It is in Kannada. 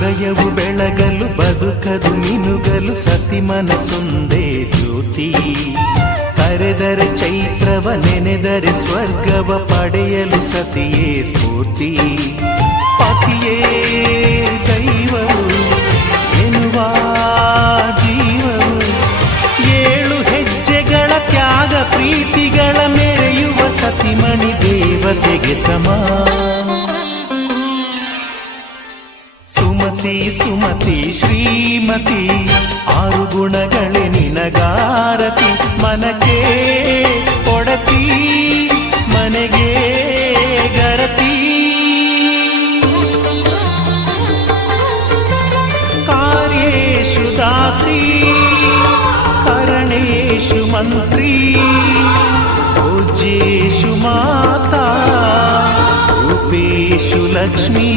ಹೃದಯವು ಬೆಳಗಲು ಬದುಕದು ಮಿನುಗಲು ಸತಿ ಮನಸೊಂದೇ ಜ್ಯೋತಿ. ಕರೆದರೆ ಚೈತ್ರವ ನೆನೆದರೆ ಸ್ವರ್ಗವ ಪಡೆಯಲು ಸತಿಯೇ ಸ್ಫೂರ್ತಿ. ಪತಿಯೇ ದೈವವು ಎನ್ನುವ ಜೀವವು, 7 ಹೆಜ್ಜೆಗಳ ತ್ಯಾಗ ಪ್ರೀತಿಗಳ ಮೆರೆಯುವ ಸತಿಮಣಿ ದೇವತೆಗೆ ಸಮ. ಸುಮತಿ ಸುಮತಿ ಶ್ರೀಮತಿ 6 ಗುಣಗಳೇ ನಿನಗಾರತಿ. ಮನಕ್ಕೆ ಕೊಡತಿ ಮನೆಗೆ ಗರತಿ. ಕಾರ್ಯೇಷು ದಾಸಿ ಕರಣೇಷು ಮಂತ್ರಿ. ಭೋಜ್ಯೇಷು ಮಾತಾ ರೂಪೇಷು ಲಕ್ಷ್ಮೀ.